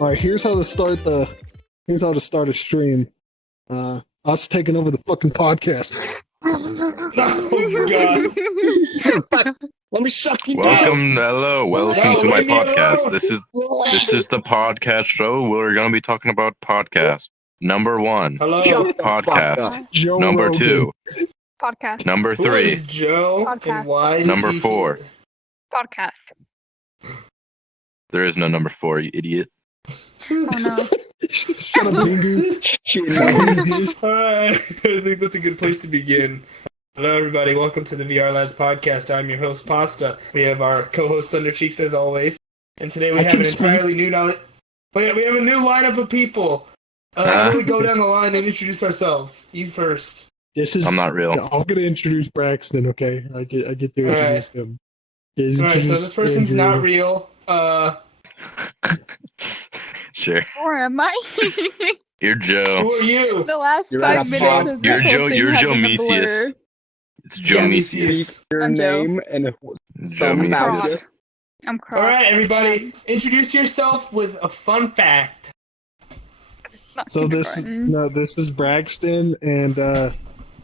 All right, here's how to start a stream. Us taking over the fucking podcast. Oh god. Let me suck you Welcome to my leave me podcast. alone. This is the podcast show. We're going to be talking about podcast. Number 1, Hello. podcast. Joe Number Rogan. 2, Podcast. number Who 3, is Joe? Podcast. And why is Number he 4. here? Podcast. There is no number 4, you idiot. Oh no. Shut up, Dingoo. Alright, I think that's a good place to begin. Hello everybody, welcome to the VRLads podcast. I'm your host, Pasta. We have our co-host, Thundercheeks, as always. And today we have an entirely new we have a new lineup of people. How do we go down the line and introduce ourselves? You first. I'm not real. I'm gonna introduce Braxten, okay? I get to introduce him. Alright, so this person's not real. Sure. Or am I? You're Joe. Who are you? The last You're 5 not minutes Bob. of You're this Joe. whole thing You're has Joe been a Mesius. blur. It's Joe Yeah, Mesius. Your I'm Joe. name and Joe something about Mesius. you. I'm cross. Alright, everybody, introduce yourself with a fun fact. It's not So this is Braxten, and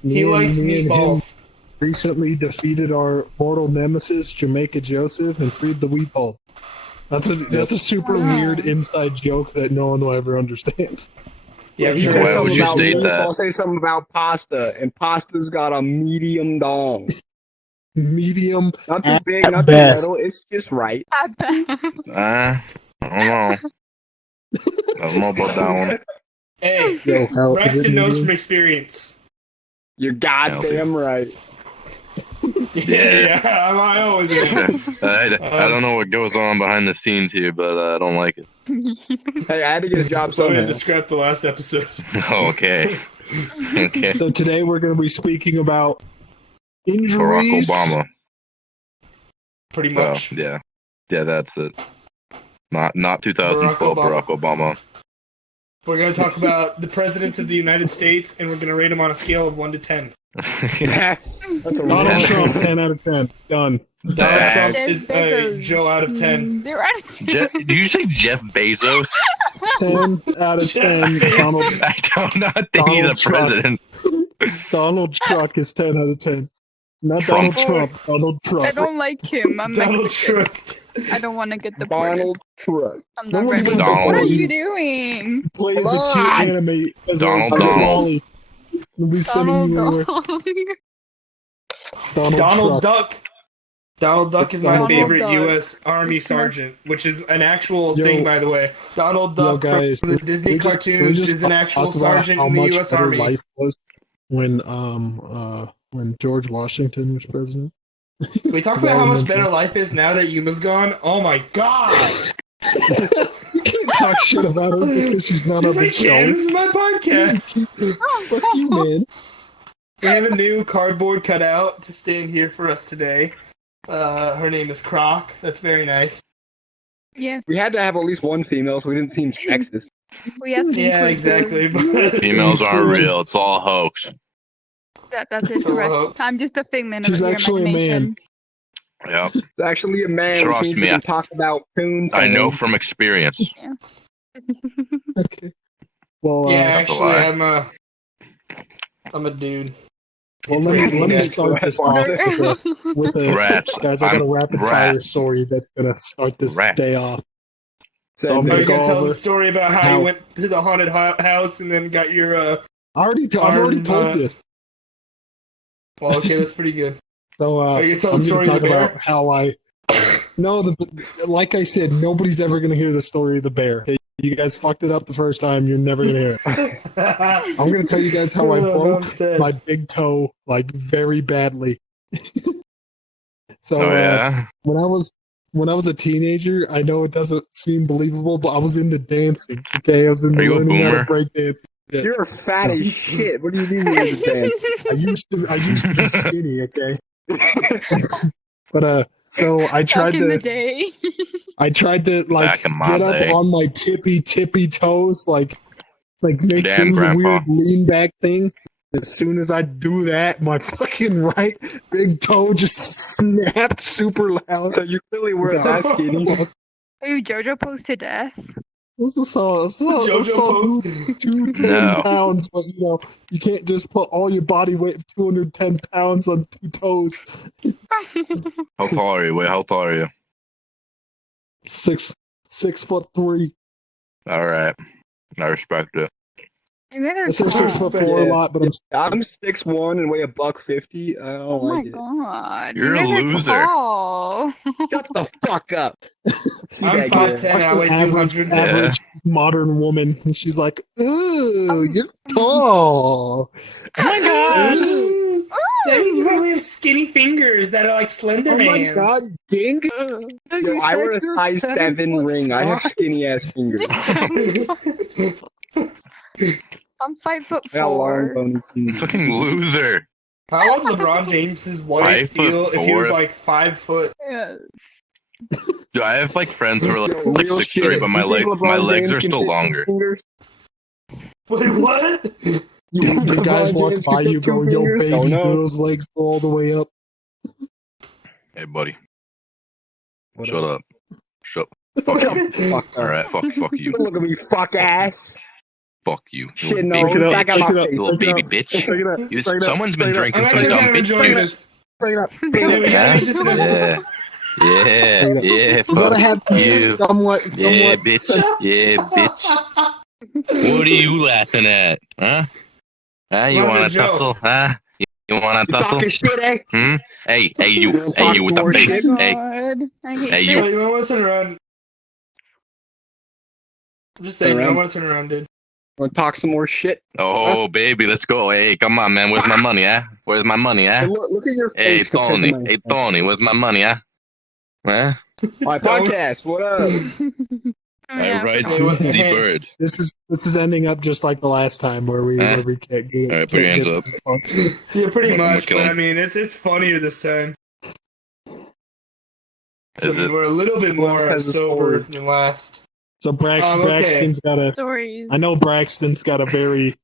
He likes me and him meatballs. recently defeated our mortal nemesis, Jamaica Joseph, and freed the wheat ball. That's a super Wow. weird inside joke that no one will ever understand. Yeah, I'm You sure said Why that's would something you about state meat, that? I'll say something about pasta, and pasta's got a medium dong. Medium. Not too At big, not too best. little. It's just right. I bet. I don't know. I don't know about that one. Hey, Yo, how is it Braxton knows medium? from experience. You're goddamn right. Yeah. I always do. I don't know what goes on behind the scenes here, but I don't like it. Hey, I had to get a job So I had somehow. to scrap the last episode. Okay. Okay. So today we're going to be speaking about Barack injuries. Obama. Pretty Oh, much. yeah. Yeah, that's it. Not 2012 Barack Obama. We're going to talk about the presidents of the United States, and we're going to rate them on a scale of 1 to 10. That's a Donald Yeah. Trump, 10 out of 10. Done. Donald Trump Jeff is Bezos. Joe out of 10. 0 out of 10. Did you say Jeff Bezos? 10 out of 10. Donald, I don't not think he's a Donald Trump. president. Donald Truck is 10 out of 10. Not Trump. Donald Trump. Donald I Trump. don't like him. I'm Donald Mexican. Trump. I don't want to get deported. Donald Trump. I'm No not one's ready. gonna Donald. What are deport you you. doing? Play as a Come cute on. anime. As Donald a Donald. Wally. We'll be sending you Donald. over. Donald Donald Truck. Duck. Donald Duck It's is my Donald favorite Duck. U.S. Army It's my- sergeant, which is an actual Yo. thing, by the way. Donald Duck guys, from the Disney cartoons is an actual talk about sergeant how in the much U.S. better Army. life was when George Washington was president. We talk about how much better life is now that Yuma's gone. Oh my god! You can't talk shit about her just because she's not on Yes, the I can. This show. is my podcast. Fuck you, man. We have a new cardboard cutout to stand here for us today. Her name is Croc. That's very nice. Yeah, We had to have at least one female so we didn't seem sexist. we have to Yeah, include exactly. Females aren't real. It's all hoax. That is It's a correct. hoax. I'm just a figment She's of your actually a man. imagination. Yeah. It's actually a man. Trust which means me, we can talk about coon I know things. from experience. Okay. Well, Yeah, That's a actually, lie. I'm a dude. well, let me start this off with a Rats. guys. I got a I'm rapid fire rats. story that's gonna start this Rats. day off. Said So I'm Are gonna you go gonna tell over the story about how how- you went to the haunted house and then got your I've already told this. Well, okay, that's pretty good. So Are you gonna tell I'm the story gonna of talk the bear? about how I. No, like I said, nobody's ever gonna hear the story of the bear. Okay? You guys fucked it up the first time. You're never gonna hear it. I'm gonna tell you guys how I broke I'm sad. my big toe like very badly. So Oh yeah. when I was a teenager, I know it doesn't seem believable, but I was into dancing. Okay, I was into Are you a learning how boomer? to break dance. Yeah. You're fat as shit. What do you mean you're into dance? I used to be skinny. Okay, but so I Back tried in the to day. like Back in my get up day. on my tippy toes, like make Damn, things Grandpa. a weird lean back thing. As soon as I do that, my fucking right big toe just snapped super loud. So you really were that skinny? Are you JoJo posed to death? JoJo pose. 210 No. pounds, but you can't just put all your body weight of 210 pounds on 2 toes. How tall are you? Wait, how tall are you? 6'3". All right. I respect it. You guys are I say tall. 6'4" a lot, but I'm 6'1" and weigh $150. I don't Oh my like it. god. You're you a guys loser. Are tall. Shut the fuck up. I'm 5'10", I weigh 200. average modern woman, and she's like, "Ooh, you're tall." Oh my god! That means you probably have skinny fingers that are like slender Oh my hands. god, Dingoo! Yo, I wear a size 7 ring. I have skinny ass fingers. I'm 5'4". I got long bony fingers. Fucking loser. How would LeBron James's wife feel if he was 5'4"? like 5 foot? Yes. Dude, I have like friends who are like, Yo, like real 6'3", shit. but my You think my LeBron legs James are can still fit 2 longer. fingers? Wait, what? You guys LeBron walk James by, can you fit go, 2 "Yo, fingers? baby Oh, no. girl's legs go all the way up." Hey, buddy. What Shut up. Shut. Fuck All right. Fuck you. Don't look at me, fuck ass. Fuck you. Shit, Little no, baby it up, back on pick my it up, face. Little pick it baby up. bitch. Bring it up. You- Bring it up. Someone's been Bring it up. drinking I'm some actually dumb kind of bitch enjoying juice. this. Bring it up. Yeah, Bring it we up. gotta make this an Yeah. Yeah. Yeah. You gotta Fuck have you. somewhat Yeah, bitch. sense. Yeah, bitch. What are you laughing at? Huh? You Mother want to Joe. tussle? Huh? You want to You tussle? talking shit, eh? Hmm? Hey, you. You wanna Hey, talk you with the more face. shit? Oh Hey, god. I hate Hey, you. Oh, this. you don't want to turn around. I'm just saying, Turn you don't around. want to turn around, dude. Wanna talk some more shit? Oh, baby, let's go. Hey, come on, man. Where's my money, huh? Where's my money, Hey, huh? look at your Hey, face compared to Tony. mine. Hey, Tony, where's my money, huh? Huh? My podcast, what up? Yeah, I ride Hey, what- the hey. bird. This is ending up just like the last time where we Huh? can't get. All right, put your can't hands get up. some fun. Yeah, pretty I'm gonna much. kill But him. I mean, it's funnier this time. Is it? We're a little bit Who else more has a sober story? than last. So Okay. Braxton's got a. Stories. I know Braxton's got a very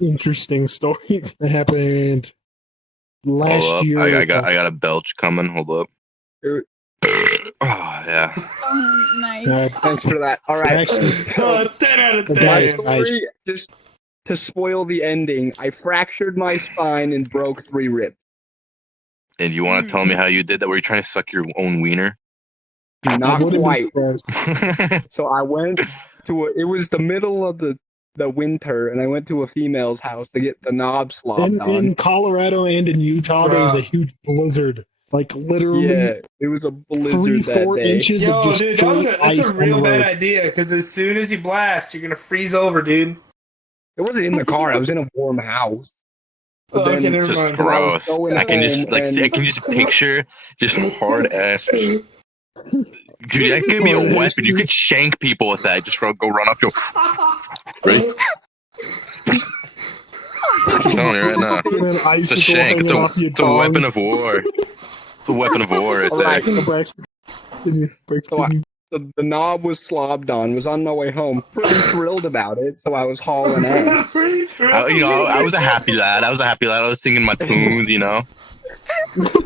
interesting story that happened Hold last up. year. I got a belch coming. Hold up. Dude. Oh, yeah. Oh, nice. Thanks for that. All right. Braxton, 10 out of Okay. My 10. story, just to spoil the ending, I fractured my spine and broke 3 ribs. And you want to tell me how you did that? Were you trying to suck your own wiener? I Not wouldn't be quite. surprised. So I went to it was the middle of the winter, and I went to a female's house to get the knob slobbed on. In Colorado and in Utah, there was a Bruh. huge blizzard. Like literally Yeah, it was a blizzard that 3-4 day. inches Yo, of just dude, straight that's ice a on real the bad road. idea, because as soon as you blast, you're going to freeze over, dude. It wasn't in the car. I was in a warm house. But Oh, okay, then- never Just mind. gross. going I can just home like see, I and- can just picture just hard ass. Dude, that could be a weapon. You could shank people with that. Just go run up to them. Ready? I'm telling you right now. An It's a icicle shank. hanging off your It's a weapon dong. of war. It's a weapon of war right All there. right. So Braxton, continue. So the knob was slobbed on. Was on my way home. Pretty thrilled about it. So I was hauling ass. I was a happy lad. I was singing my tunes.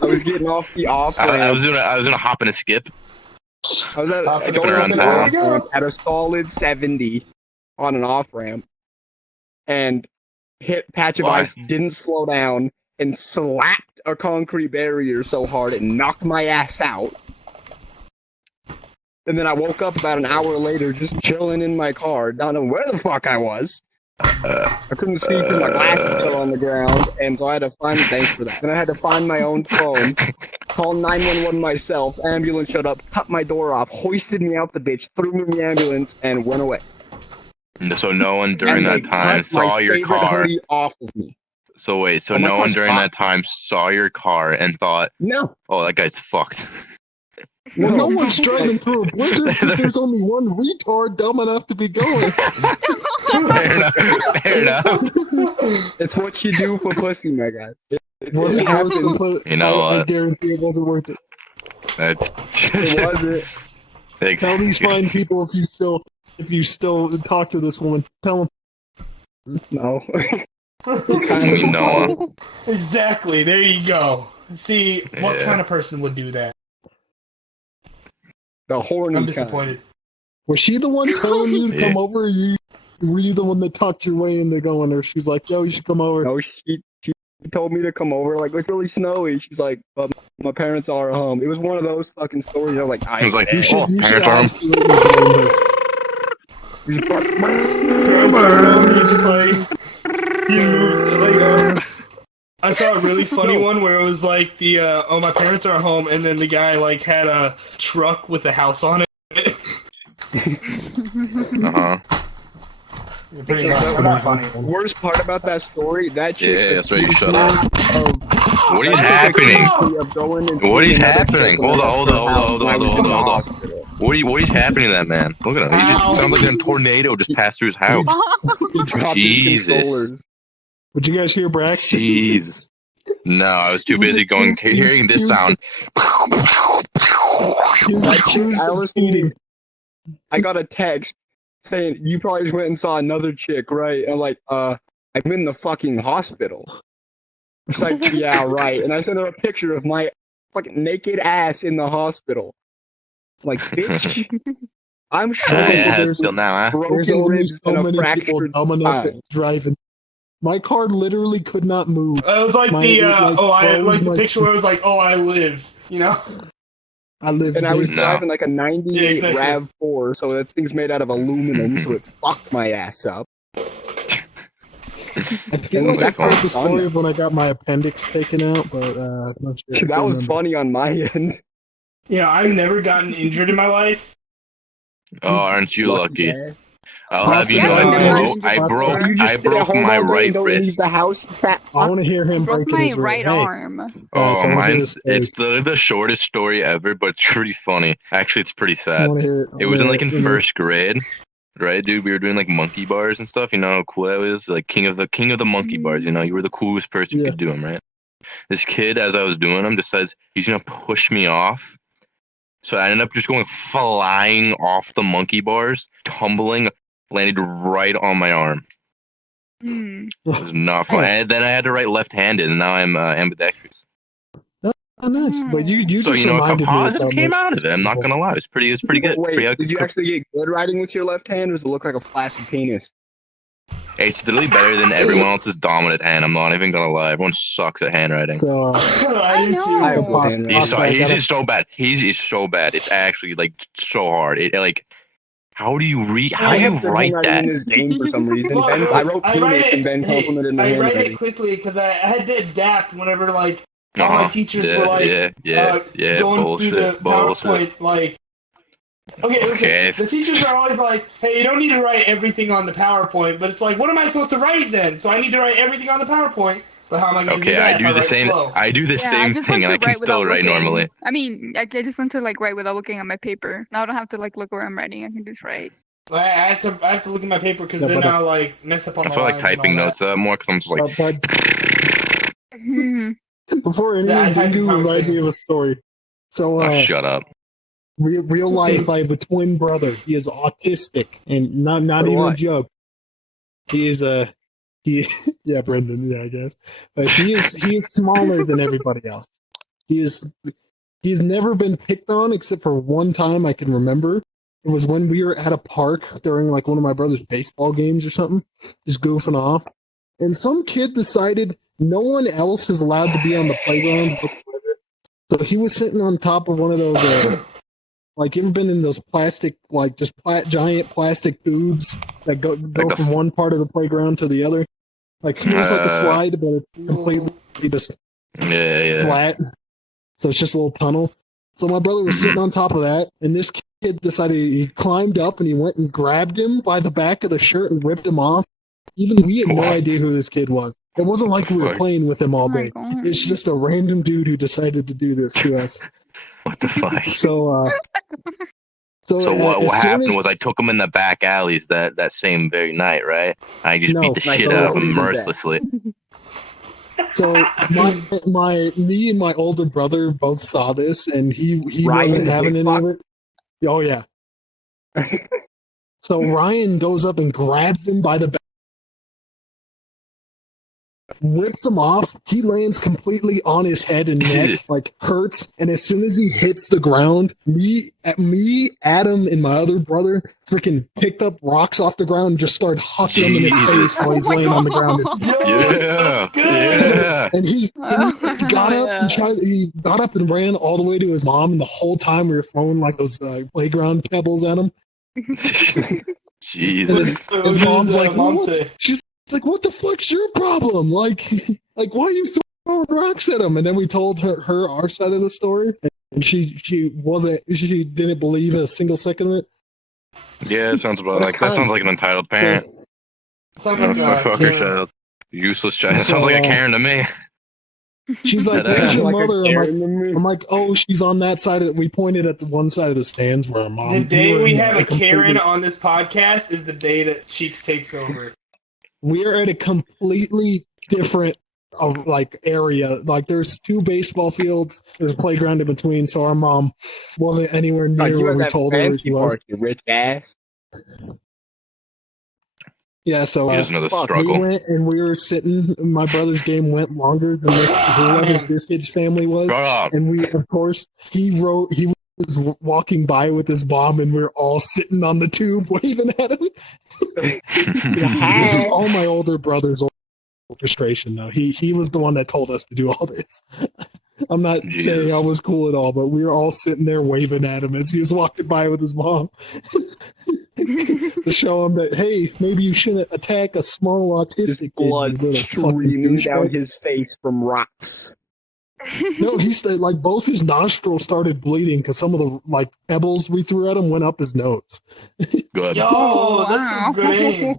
I was getting off the off ramp. I was gonna hop and a skip. I was Hopping going around up an town. off ramp at a solid 70 on an off ramp, and hit patch of Why? ice. Didn't slow down and slapped a concrete barrier so hard it knocked my ass out. And then I woke up about an hour later, just chilling in my car, not knowing where the fuck I was. I couldn't see because my glasses fell on the ground, and so I had to find. Thanks for that. Then I had to find my own phone, call 911 myself. Ambulance showed up, cut my door off, hoisted me out the bitch, threw me in the ambulance, and went away. So no one during And that they time cut my saw your favorite car. hoodie off of me. So wait, so Oh, my no one car's during hot. that time saw your car and thought, No, "Oh, that guy's fucked." No no. one's driving through a blizzard because there's only one retard dumb enough to be going. Fair enough. Fair enough. It's what you do for pussy, my guy. It wasn't worth happens. it. You know I what? guarantee it wasn't worth it. That's It wasn't. Tell these fine people if you still talk to this woman. Tell them. No. We know. Exactly. There you go. See, what Yeah. kind of person would do that? The horny I'm kind. disappointed. Was she the one telling you to Yeah. come over, or were you the one that talked your way into going? Or she's like, "Yo, you should come over." No, she told me to come over. Like, it's really snowy. She's like, my parents are home. It was one of those fucking stories. I was like, He was like, You should, oh, you should parents are home. absolutely blame her. Parents are home. You just like you moved like. I saw a really funny one where it was like the my parents are home, and then the guy like had a truck with a house on it. Uh-huh. Pretty not funny. Worst part about that story, that chick. Yeah, that's right, you shut up. What is happening? What is happening? Hold on. What is happening to that man? Look at him. He just sounds like a tornado just passed through his house. Jesus. Did you guys hear Braxten? Jesus. No, I was too busy hearing this sound. He was accused of cheating. I got a text saying, you probably just went and saw another chick, right? I'm like, I'm in the fucking hospital. It's like, yeah, right. And I sent her a picture of my fucking naked ass in the hospital. I'm like, bitch, I'm sure has still now, huh? There's broken only ribs so and a many people fractured dumb enough spine. at driving. My car literally could not move. It was like My- the like, I like froze the my- picture where it was like, oh, I lived, you know. I lived And I was big. No. driving like a 98 Yeah, exactly. RAV4, so that thing's made out of aluminum, so it fucked my ass up. I feel like I've heard the story of when I got my appendix taken out, but I'm not sure. That was funny on my end. Yeah, I've never gotten injured in my life. Oh, aren't you lucky? man. I'll have you Yeah, know I've never I been broke You just I stay at broke home my all day right and don't leave wrist. the house, you fat I want to hear him Broke breaking my his right Hey, arm. Oh, so I'll do mine's this it's the shortest story ever, but it's pretty funny. Actually, it's pretty I sad. want to hear It was in like in I wanna- first grade, right, dude? We were doing like monkey bars and stuff. You know how cool that was? Like king of the monkey bars. You know, you were the coolest person who Yeah. could do them, right? This kid, as I was doing them, decides he's gonna push me off. So I ended up just going flying off the monkey bars, tumbling, landed right on my arm. Hmm. It was not fun. And then I had to write left-handed, and now I'm ambidextrous. Oh, nice. But you So just you know, a reminded me of positive something. came out of it. I'm not gonna lie, it's pretty good. Wait, did you actually get good writing with your left hand, or does it look like a flaccid penis? It's literally better than everyone else's dominant hand. I'm not even gonna lie. Everyone sucks at handwriting. So, I do know. too. I have good Pasta- handwriting. He's so, I he's gotta- just so bad. He's so bad. It's actually like so hard. It like, how do you read? How I do you have good write handwriting that? in this game for some reason. Well, I wrote I write penis and Ben hey, complimented my I write handwriting. it quickly because I had to adapt whenever like all my teachers yeah, were like yeah, going bullshit, through the bullshit. PowerPoint like. Okay, listen, Okay. the teachers are always like, hey, you don't need to write everything on the PowerPoint, but it's like, what am I supposed to write then? So I need to write everything on the PowerPoint, but how am I going to do Okay, that? I do if the write same. slow? I do the Yeah, I same just thing, and I learned to can write still without write looking. normally. I mean, I just learned to like write without looking at my paper. Now I don't have to like look where I'm writing. I can just write. I have to look at my paper because Yeah, then but, I'll like mess up on That's the why I like lines and typing all notes up more because I'm just like, but before Yeah, I anything, typed Dingoo in reminded me of a conversations. story. So, oh, shut up. real life, I have a twin brother. He is autistic, and not So even a what? joke. He is yeah, Brendan, yeah, I guess. But he is smaller than everybody else. He's never been picked on except for one time I can remember. It was when we were at a park during like one of my brother's baseball games or something, just goofing off, and some kid decided no one else is allowed to be on the playground whatsoever. So he was sitting on top of one of those. Like, you ever been in those plastic, like, just giant plastic tubes that go Like from one part of the playground to the other? Like, feels like a slide, but it's completely just Yeah. flat. So it's just a little tunnel. So my brother was sitting on top of that, and this kid decided he climbed up and he went and grabbed him by the back of the shirt and ripped him off. Even we had no idea who this kid was. It wasn't like we were Fuck. playing with him all Oh my day. God. It's just a random dude who decided to do this to us. What the fuck? So, So what as soon happened as- was I took him in the back alleys that same very night, right? I just No, beat the I shit thought out of it him was that. mercilessly. So me and my older brother both saw this, and he Ryan, wasn't the having big any of it. Oh yeah. So Ryan goes up and grabs him by the back rips him off. He lands completely on his head and neck, like hurts. And as soon as he hits the ground, me, Adam, and my other brother freaking picked up rocks off the ground and just started hucking him in his face while he's laying on the ground. Yeah. And he got up and he got up and ran all the way to his mom. And the whole time we were throwing like those playground pebbles at him. Jesus. His mom's like, she's like, what the fuck's your problem? Like why are you throwing rocks at him? And then we told her our side of the story, and she didn't believe a single second of it. Yeah, it sounds about like that. Sounds like an entitled parent. Fucker child, useless child. It sounds like a Karen to me. She's like, where's your mother? I'm like, oh, she's on that side of it. We pointed at the one side of the stands where our mom. The day we have a Karen on this podcast is the day that Cheeks takes over. We are at a completely different area. Like there's 2 baseball fields. There's a playground in between. So our mom wasn't anywhere near where we told her she was. You rich ass. Yeah, so here's another struggle. We went and we were sitting. My brother's game went longer than this kid's family was, and we, of course, he was walking by with his mom, and we were all sitting on the tube waving at him. This is all my older brother's orchestration, though. He was the one that told us to do all this. I'm not saying I was cool at all, but we were all sitting there waving at him as he was walking by with his mom. To show him that, hey, maybe you shouldn't attack a small autistic blood streaming down his face from rocks. No, he's like both his nostrils started bleeding because some of the pebbles we threw at him went up his nose. Good. Yo, that's some good aim.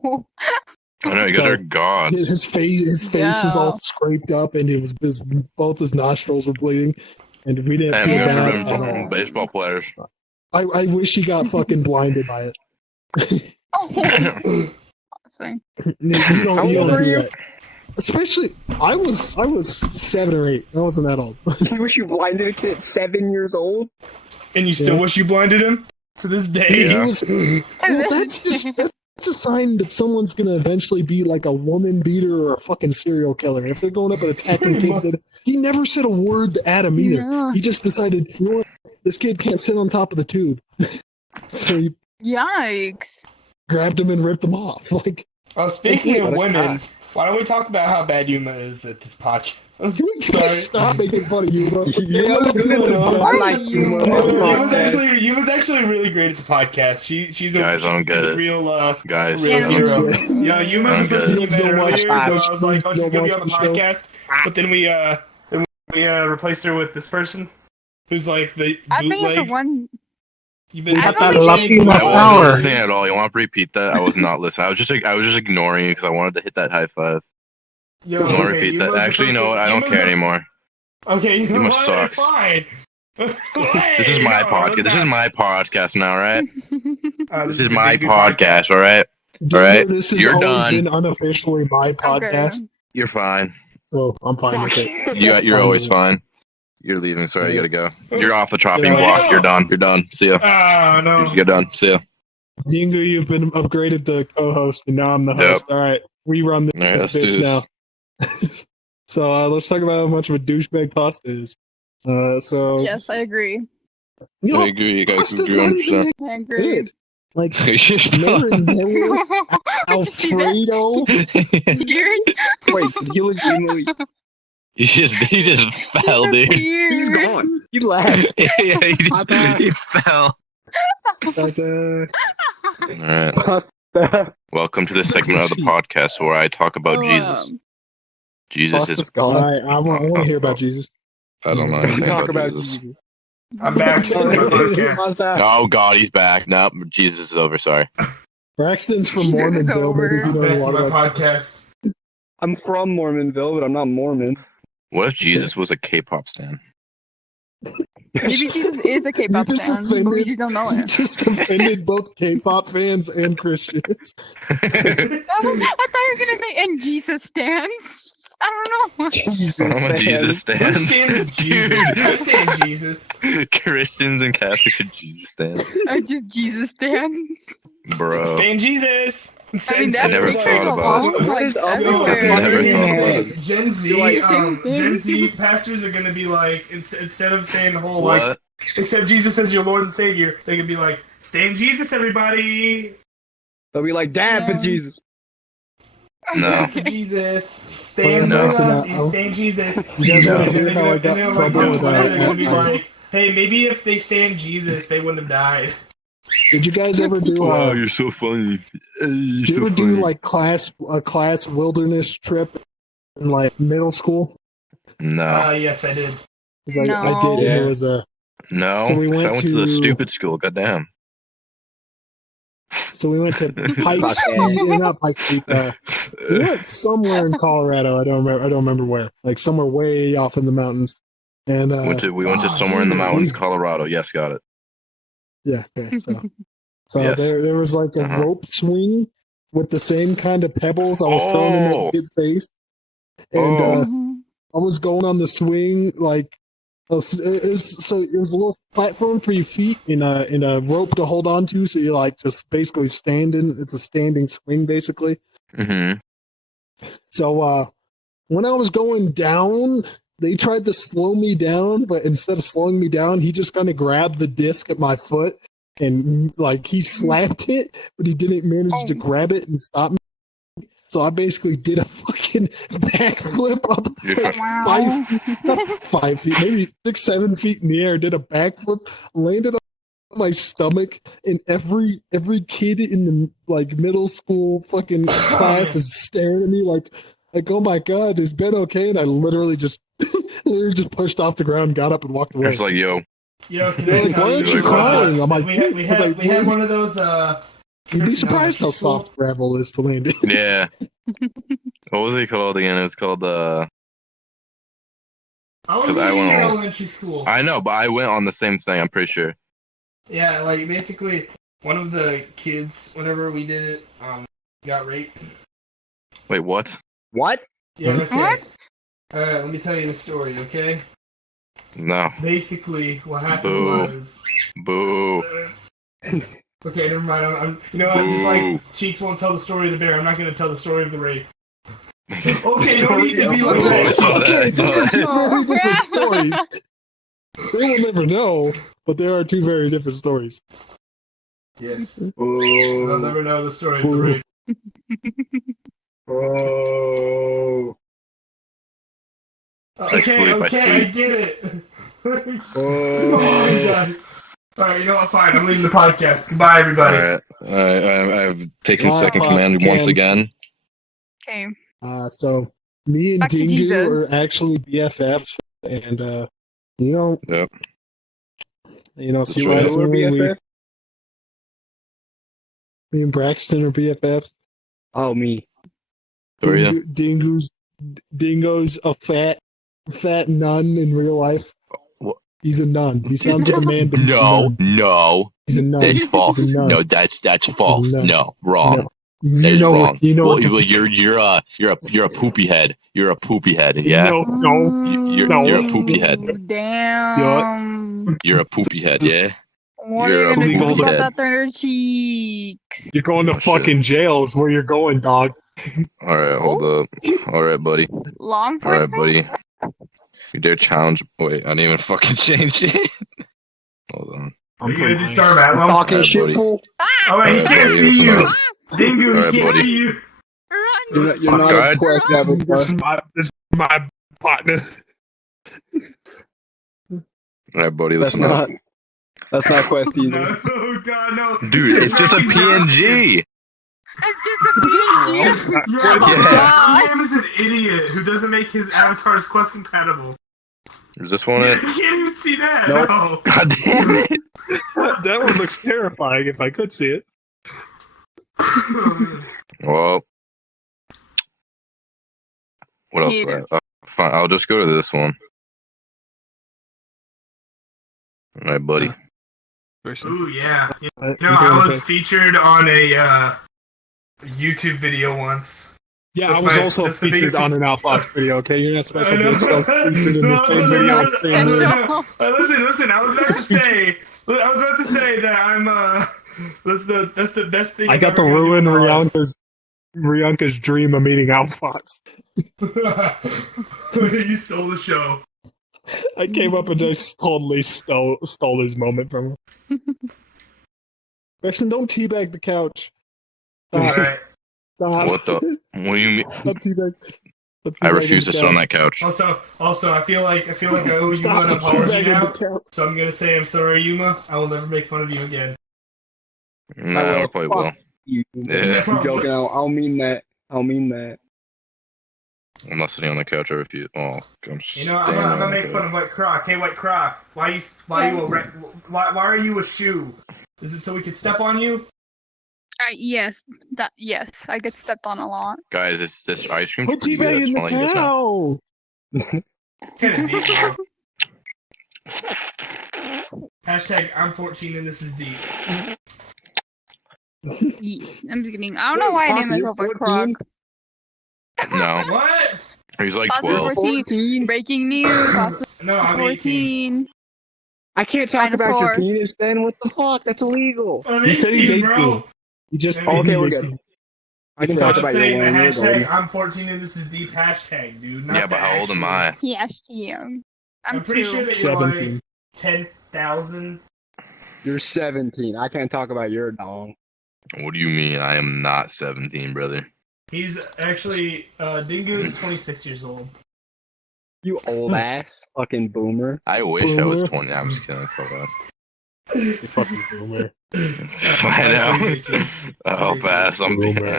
I know you guys are gods. His face was all scraped up, and both his nostrils were bleeding, and we didn't feel bad at all. Baseball players. I wish he got fucking blinded by it. You don't do that. Especially, I was 7 or 8. I wasn't that old. You wish you blinded a kid at 7 years old? And you still wish you blinded him? To this day? Yeah. That's a sign that someone's gonna eventually be like a woman beater or a fucking serial killer. If they're going up and attacking kids, he never said a word to Adam either. Yeah. He just decided, you know what, this kid can't sit on top of the tube. So he Yikes. grabbed him and ripped him off. Speaking of women, why don't we talk about how bad Yuma is at this podcast? Sorry. Stop making fun of Yuma. Yuma's actually really great at the podcast. She's a real guys. Real hero. Yeah, Yuma's the person you met earlier. So I was like, oh, she's gonna be on the podcast. But then we replaced her with this person who's like the bootleg. I think it's the one. You've been got that lucky power. I wasn't listening at all. You want to repeat that? I was not listening. I was just ignoring you because I wanted to hit that high five. Yo, you want to repeat that? Actually, you know what? I don't care anymore. Okay, Yuma sucks. Fine. This is my podcast. This is my podcast now, right? This is my podcast, all right? All right. You're done. Been unofficially my podcast. Okay. You're fine. Oh, I'm fine with it. You're always fine. You're leaving. Sorry, you gotta go. You're off the chopping block. You're done. You're done. See ya. No. You're done. See ya. Dingoo, you've been upgraded to co-host, and now I'm the host. All right, we run this bitch now. So let's talk about how much of a douchebag Pasta is. Yes, I agree. I agree. You guys agree. I agree. Like marinara, Alfredo. Wait, you look Yuma. He just fell, dude. He's gone. He laughed. Yeah, he fell. All right. Welcome to the segment of the podcast where I talk about Jesus. Jesus is gone. I want to hear about Jesus. I don't know anything about Jesus. I'm back. Oh God, he's back. Nope, Jesus is over. Sorry. Braxton's from Mormonville. Maybe you know my podcast. I'm from Mormonville, but I'm not Mormon. What if Jesus was a K-pop stan? Maybe Jesus is a K-pop fan, but we just don't know it. You just offended both K-pop fans and Christians. I thought you were gonna say, and Jesus stands. I don't know. I'm a Jesus stan. Who stands Jesus? I stand Jesus. Christians and Catholics are Jesus stands. I just Jesus stands. Bro. Stand Jesus. I mean, that never picture's thought about alone, it. What like, is up with Yo, the everywhere. Never fucking thought about head? it. Gen Z, Same thing. Gen Z pastors are gonna be like, instead of saying the whole like, What? accept Jesus as your Lord and Savior, they could be like, stay in Jesus, everybody. They'll be like, dab for Yeah. Jesus. No. For Jesus, stay in No. us, stay in Jesus. You guys No. want to hear how I got in trouble with they're gonna be that? like, hey, maybe if they stay in Jesus, they wouldn't have died. Did you guys ever do? Wow, you're so funny. You're Did you so ever do funny. like a class wilderness trip in like middle school? No. Yes, I did. 'Cause I did. Yeah. And it was a. No. So we 'cause I went went to the to- stupid school. Goddamn. So we went to Pikes Okay. Peak, not Pikes Peak. We went somewhere in Colorado. I don't remember where. Like somewhere way off in the mountains. And we went to somewhere in the mountains, Colorado. Yes, got it. Yeah. Okay. So Yes. there was like a Uh-huh. rope swing with the same kind of pebbles I was throwing in Oh. that kid's face, and Oh. Mhm. I was going on the swing like. It was a little platform for your feet in a rope to hold on to, so you like just basically standing. It's a standing swing basically. Mm-hmm. So when I was going down, they tried to slow me down, but instead of slowing me down, he just kind of grabbed the disc at my foot and like he slapped it, but he didn't manage to grab it and stop me. So I basically did a fucking backflip up like Wow. 5 feet, maybe 6, 7 feet in the air. Did a backflip, landed on my stomach, and every kid in the like middle school fucking class is staring at me like oh my god, is Ben okay? And I literally just pushed off the ground, got up, and walked away. It's like, yo, Yo, can They're I like, tell why you? aren't you crying? I'm like, we had I was like, we had one of those. You'd be trips in surprised how elementary school. soft gravel is to land in. yeah. What was it called again? It was called I was 'Cause I in went on- elementary school. I know, but I went on the same thing. I'm pretty sure. Yeah, like basically, one of the kids, whenever we did it, got raped. Wait, what? What? Yeah, okay. What? Alright, let me tell you the story, okay? No. Basically, what happened Boo. was. Boo. Okay, never mind. I'm just like Cheeks won't tell the story of the bear. I'm not gonna tell the story of the rape. Okay, no need to be like Oh, I that. saw that. I Okay, saw these are that. two very different stories. They will never know, but there are two very different stories. Yes. They'll never know the story of the rape. Oh. I Okay, sleep, I okay, I sleep. get it. Oh Oh. my god. Alright, you know what? Fine, I'm leaving the podcast. Goodbye, everybody. Alright. I've taken Well, second I command possibly once can. again. Okay. So me and Back to Dingoo Jesus. are actually BFFs, and you know, Yep. You and who are surprisingly, BFF? me and Braxton are BFFs. Oh, me. Who are you? Dingo's a fat nun in real life. What? He's a nun. He sounds like a man, but he's a No, nun. no. He's a nun. That's He's false. a nun. No, that's false. nun. No, wrong. No. That is wrong. You know Well, what? you're a poopy head. You're a poopy head. Yeah. No. You're a poopy head. Damn. You're a poopy head. Yeah. What You're are a you gonna do poopy about head. that Thundercheeks? You're going to Oh, shit. fucking jail is where you're going, dog. All right, hold up. All right, buddy. Law All right, enforcement? buddy. You dare challenge? Wait, I didn't even fucking change it. Hold on. Are you gonna do Star Battle? Talking Alright, shit buddy. fool? Alright, he Alright, can't buddy, see listen you! up. Dingo, Alright, he can't buddy. see you! Run! You're not a God. quest avatar. This is my partner. All right, buddy, That's listen up. not. That's not quest either. No, oh god, no. Dude, it's just a PNG. It's just a PNG. Yeah, Yeah. Liam is an idiot who doesn't make his avatars quest compatible. Is this one You it? can't even see that. Nope. No. God damn it. That one looks terrifying if I could see it. Well, what else? Hater. Fine, I'll just go to this one. All right, buddy. Ooh, yeah. You know, I was featured on a YouTube video once. Yeah, That's I was my- also that's the featured biggest- on an Outbox video, okay? You're not special, I know. bitch. I was featured in the No, same no, video. no, Same no, room. no. Listen. I was about to say that That's the best thing. I got to ruin Rianka's dream of meeting Outfox. You stole the show. I came up and just totally stole his moment from him. Braxten, don't teabag the couch. All right. Stop. What do you mean? Stop teabag. I refuse to sit on that couch. Also, I feel like I owe Stop Yuma an apology teabagging now. the couch. So I'm gonna say I'm sorry, Yuma. I will never make fun of you again. No, I probably will. You. Yeah. I'm joking. I'll mean that. I'm not sitting on the couch. I refuse. Oh, I'm You know, I'm gonna make fun of White Croc. Hey, White Croc, why are you a shoe? Is it so we can step on you? Yes, I get stepped on a lot. Guys, this ice cream's Put pretty good. teabag in It's the not like this now. cow. Kinda deep, bro. Hashtag I'm 14 and this is deep. I'm just kidding. I don't know why I named myself a croc. No, What? he's like Pasta 12. 14. Breaking news. Pasta No, I'm 18. 14. I can't talk about your Dinosaur. penis then. What the fuck? That's illegal. I'm He said he's 18, 18. bro. You just Okay, we're good. I can I'm talk just about your saying the 1 year hashtag old. I'm 14 and this is deep hashtag, dude. Not Yeah, but the how old am actual- I? Yes, young. I'm pretty two. sure that you're 17. like 10,000. You're 17. I can't talk about your dong. What do you mean? I am not 17, brother. He's actually, Dingoo is 26 years old. You old ass fucking boomer. I wish I was Boomer. 20. I'm just kidding. Fuck off. You fucking boomer. I know. I'll pass. I'm 18. I'll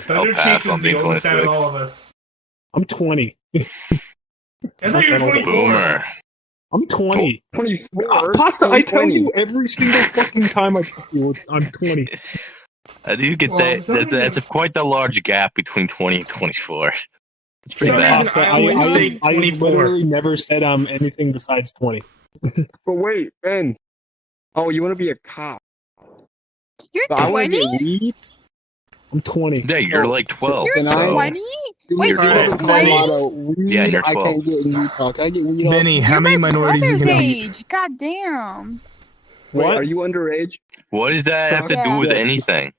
Thundercheeks pass is on the being oldest out of 26. all of us. I'm 20. I thought you were 24. Boomer. I'm 20. 24. Pasta, I tell 20. you every single fucking time I talk to you, I'm 20. I do get Well, that. some That's reason- quite the large gap between 20 and 24. It's pretty Some bad. reason I always think I 24. literally never said I'm anything besides 20. But wait, Ben. Oh, you want to be a cop? You're But I want to 20? get weed. I'm 20. Yeah, you're like 12. You're Can I- 20? Dude, Wait, you're you're 20? 20? Weed, Yeah, you're I 12. can't get in Utah. Can I get weed off? Benny, how You're many my minorities are brother's gonna be? age. God damn. Wait, What? are you underage? What does that have to do with Yeah. anything?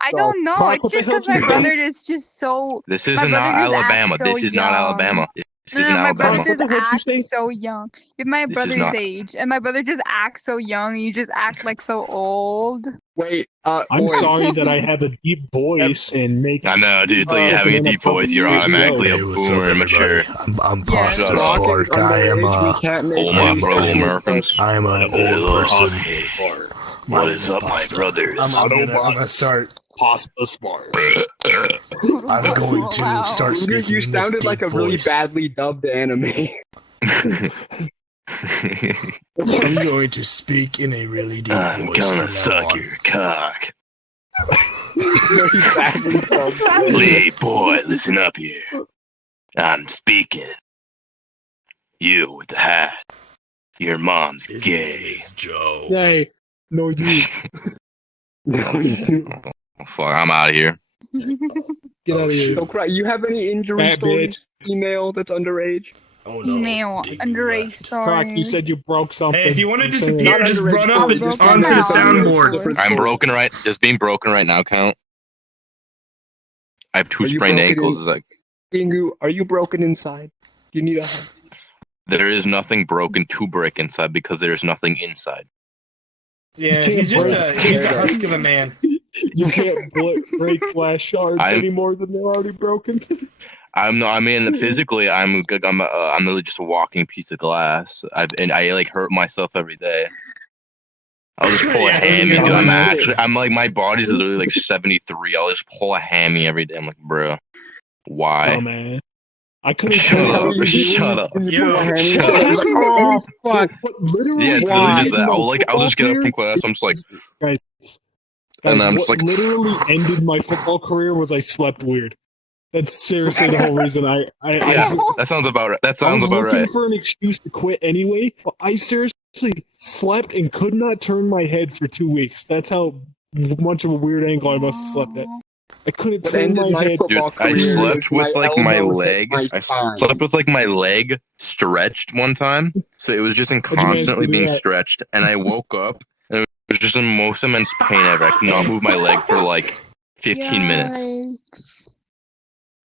I don't know. Croc, It's what the just hell because my do you brother think? is just so. This My is not brother just Alabama. acts so This is not young. Alabama. This No, isn't my brother Alabama. What the just hell did you say? acts so young. You're my This is brother's not- age, and my brother just acts so young. You just act like so old. Wait, I'm boy, sorry that I have a deep voice and make. I know, dude. So you're having a deep voice. You're automatically a Hey, what's up, boomer and mature. everybody? I'm Yeah. Pasta Shut up. Spark. I am underage, we can't make Oh, my any brother standards. Americans. I am an old person. What is up, my brothers? I'm gonna start. PastaSparq. I'm going to Wow. start Dude, speaking you in this sounded like a deep really voice. badly dubbed anime. I'm going to speak in a really deep I'm voice. gonna from now suck on. your cock. Very badly dubbed. Hey, boy, listen up here. I'm speaking. You with the hat. Your mom's His name gay. is Joe. Hey, no, you. Oh, fuck, I'm out of here. Get out of here. So, Cry, you have any injury Bad stories? bitch. Female that's underage? Oh no. Email Dig underage left. Croc, story. you said you broke something. Hey, if you want to I'm saying- disappear, Not just underage run up story, just onto the underage. soundboard. I'm broken right. Does being broken right now count? I have 2 Are you sprained broken ankles. in- Is like Dingoo, are you broken inside? You need a hug. there is nothing broken to break inside because there is nothing inside. Yeah, You he's can't just break- he's a husk of a man. You can't break flash shards I'm- any more than they're already broken. I'm not. I mean, physically, I'm literally just a walking piece of glass. I like hurt myself every day. I'll just pull a Yeah, so hammy. you Dude, know, I'm like my body's literally like 73. I'll just pull a hammy every day. I'm like, bro, why? Oh man, I couldn't Shut tell up, you. shut up. You Yo, pull a hammy, shut so up. you're like, oh, fuck. What literally? Yeah, it's why? literally just that. My I'll just get up football from class. I'm just like, career- guys, and I'm just what like, literally ended my football career was I slept weird. That's seriously the whole reason yeah, that sounds about right. That I sounds was about looking right. for an excuse to quit anyway, but I seriously slept and could not turn my head for 2 weeks. That's how much of a weird angle I must have slept at. I couldn't What turn ended my my head. football Dude, I career slept is with like my elbow hit leg. my I spine. slept with like my leg stretched one time, so it was just in How'd you manage to constantly do being that? stretched. And I woke up and it was just the most immense pain ever. I could not move my leg for like 15 minutes.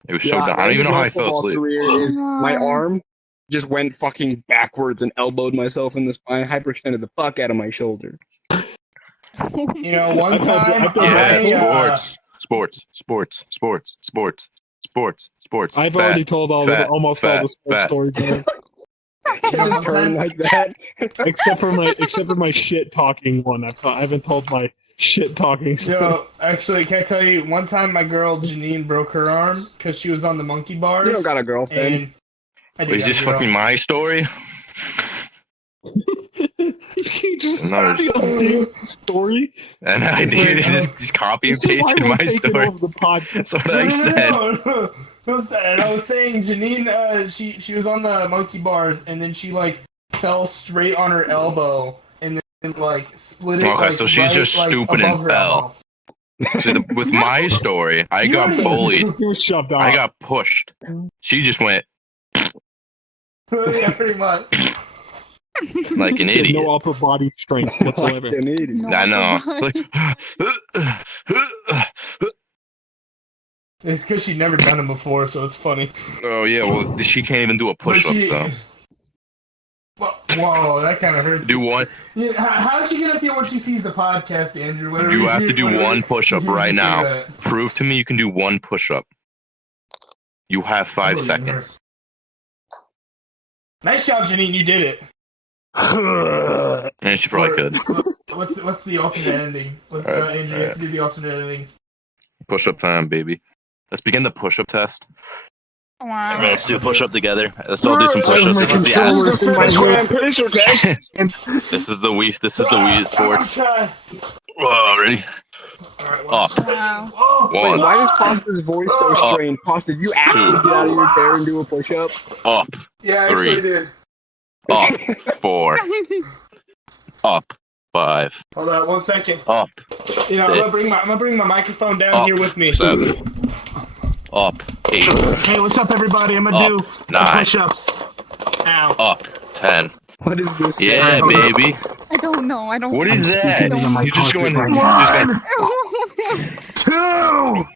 It was so dumb. I don't even know how I fell asleep. Career is my arm just went fucking backwards and elbowed myself in the spine, hyperextended the fuck out of my shoulder. You know, one time, Sports. I've already told almost all the sports stories. You just turn like that. except for my shit talking one. I haven't told my shit talking story. Yo, actually, can I tell you? One time, my girl Janine broke her arm because she was on the monkey bars. You don't got a girlfriend. Is this fucking my story? You just steal story. And I did just copy and pasted my story. That's what I said. No. I was saying Janine, she was on the monkey bars and then she like fell straight on her elbow and then like split it. Okay, like, so she's just stupid and fell. So with my story, I got bullied. You were shoved off. I got pushed. She just went yeah, pretty much. like an idiot. No upper body strength whatsoever. Like an idiot. I know. Like, It's because she'd never done them before, so it's funny. oh yeah, well she can't even do a push-up, so. Whoa, that kind of hurts. Do one. Yeah, how's she gonna feel when she sees the podcast, Andrew? You have to do one push-up right now. Prove to me you can do one push-up. You have 5 seconds. Nice job, Janine. You did it. And she probably could. What's the alternate ending? Andrew, you have to do the alternate ending. Push-up time, baby. Let's begin the push-up test. Wow. Okay, let's do a push-up together. Let's all do some push-ups. This is the Wii Sports. Oh, ready? Up. Wow. Wait, One. why is Pasta's voice so strained? Pasta, did you actually get out of your chair and do a push-up? Up. Yeah, I 3. actually did. Up. 4. Up. 5. Hold on 1 second. Up. You know, 6. I'm gonna bring my microphone down Up. here with me. 7. Up. 8. Hey, what's up, everybody? I'm gonna do 9. push-ups. Ow. Up. 10. What is this? Yeah, baby. I don't know. I don't. What is that? You're just going. One. 2.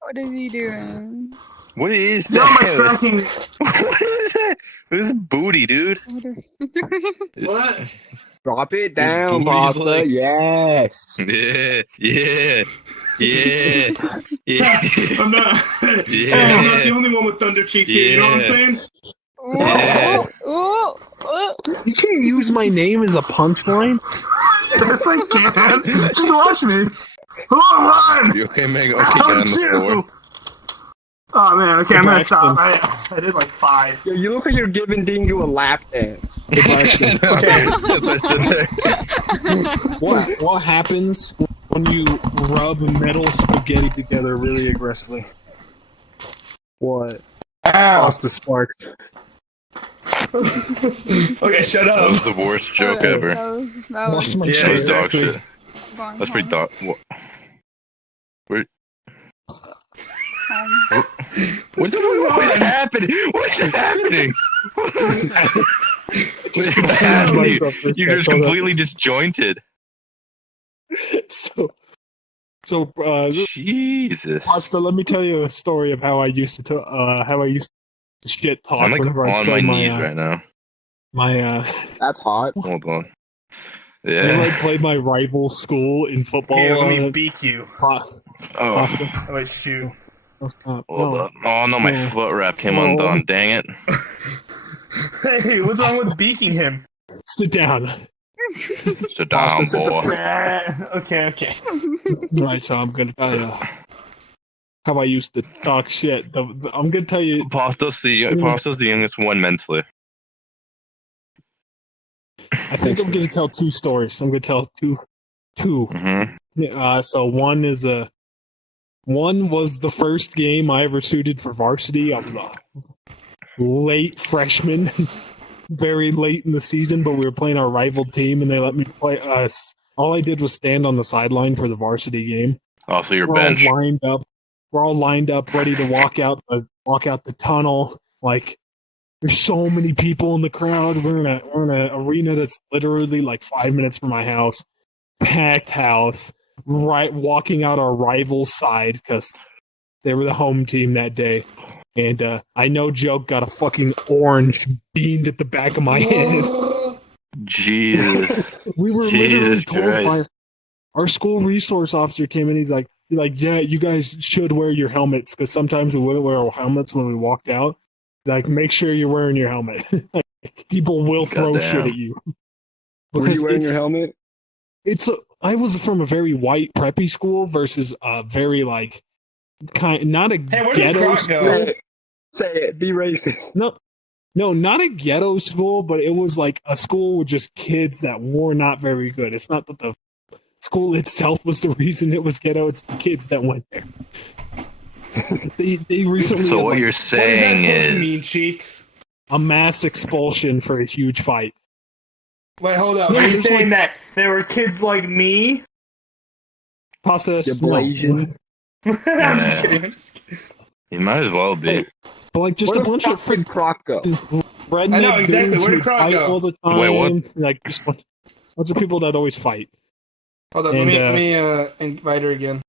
What is he doing? What is No, my that? tracking. What is that? This is booty, dude. What are you doing? What? Drop it down, Booty's Pasta. like- Yes. Yeah. I'm not the only one with Thundercheeks here. You know what I'm saying? You can't use my name as a punchline. Yes, I can. Just watch me. Hold You okay, Meg? Okay, get on the floor. Oh man, okay, I'm gonna Braxten. stop. I did like 5. Yo, you look like you're giving Dingoo a lap dance. Okay, that's why I stood there. What happens when you rub metal spaghetti together really aggressively? What? Ow. PastaSparq. Okay, shut That up. was the worst joke ever. That was Lost my Yeah, That chair. was dog exactly. shit. That's pretty dog. What? What's happening? What's happening? What's happening? You're just completely disjointed. So, Jesus. Pasta, let me tell you a story of how I used to shit talk. I'm like whenever I on my played knees right now. That's hot. Hold on. Whenever I Yeah. played my rival school in football. Here, let me beak you. Oh, Pasta. Oh, wait, shoot. hold up. Oh no, my foot wrap came undone. Dang it. Hey, what's wrong with beaking him? Sit down. Sit down, boy. Okay. Right, so I'm gonna tell you how I used to talk shit. I'm gonna tell you. Pasta's the youngest one mentally. I think I'm gonna tell 2 stories. I'm gonna tell two. Mm-hmm. So one was the first game I ever suited for varsity. I was a late freshman, very late in the season, but we were playing our rival team, and they let me play us. All I did was stand on the sideline for the varsity game. Oh, so your We're bench. all lined up. We're all lined up, ready to walk out the tunnel. Like, there's so many people in the crowd. We're in an arena that's literally like 5 minutes from my house. packed house, right, walking out our rival's side because they were the home team that day. And I no joke got a fucking orange beamed at the back of my head. Jesus. We were Jesus literally told by Christ. our school resource officer came in. He's like, yeah, you guys should wear your helmets because sometimes we wouldn't wear our helmets when we walked out. Like, make sure you're wearing your helmet. People will throw Goddamn. shit at you. Were you wearing your helmet? I was from a very white preppy school versus a very like not a Hey, where did ghetto Croc school. go? Say it. Be racist. No, not a ghetto school, but it was like a school with just kids that were not very good. It's not that the school itself was the reason it was ghetto, it's the kids that went there. they recently So had, what like, you're What is saying that supposed to mean, is Cheeks? a mass expulsion for a huge fight. Wait, hold up. No, Are you there's saying that there were kids like me? Pasta, The no. Blasian. I'm just kidding. I'm just kidding. you might as well be. But like just Where a bunch the of fuck did Croc go? redneck I know, exactly. dudes Where did who Croc fight go? all the time. Wait, what? Like just a bunch of people that always fight. Hold up. And, Let me invite her again.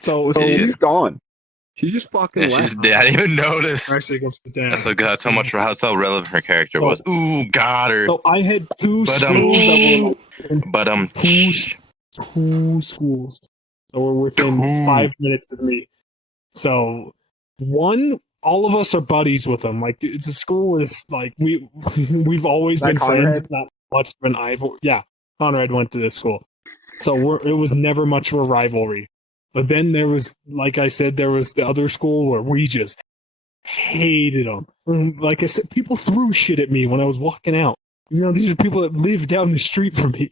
So Idiot. She's gone. She's just fucking Yeah, left. I didn't even notice. actually goes to dance. That's how relevant her character was. Ooh, got her. So I had two But, schools that were like, But two schools. So we're within 5 minutes of me. So one, all of us are buddies with them. Like it's a school is like we've always Like been Conrad? friends. Not much of an rival. Yeah, Conrad went to this school, so it was never much of a rivalry. But then there was, like I said, there was the other school where we just hated them. Like I said, people threw shit at me when I was walking out. You know, these are people that live down the street from me.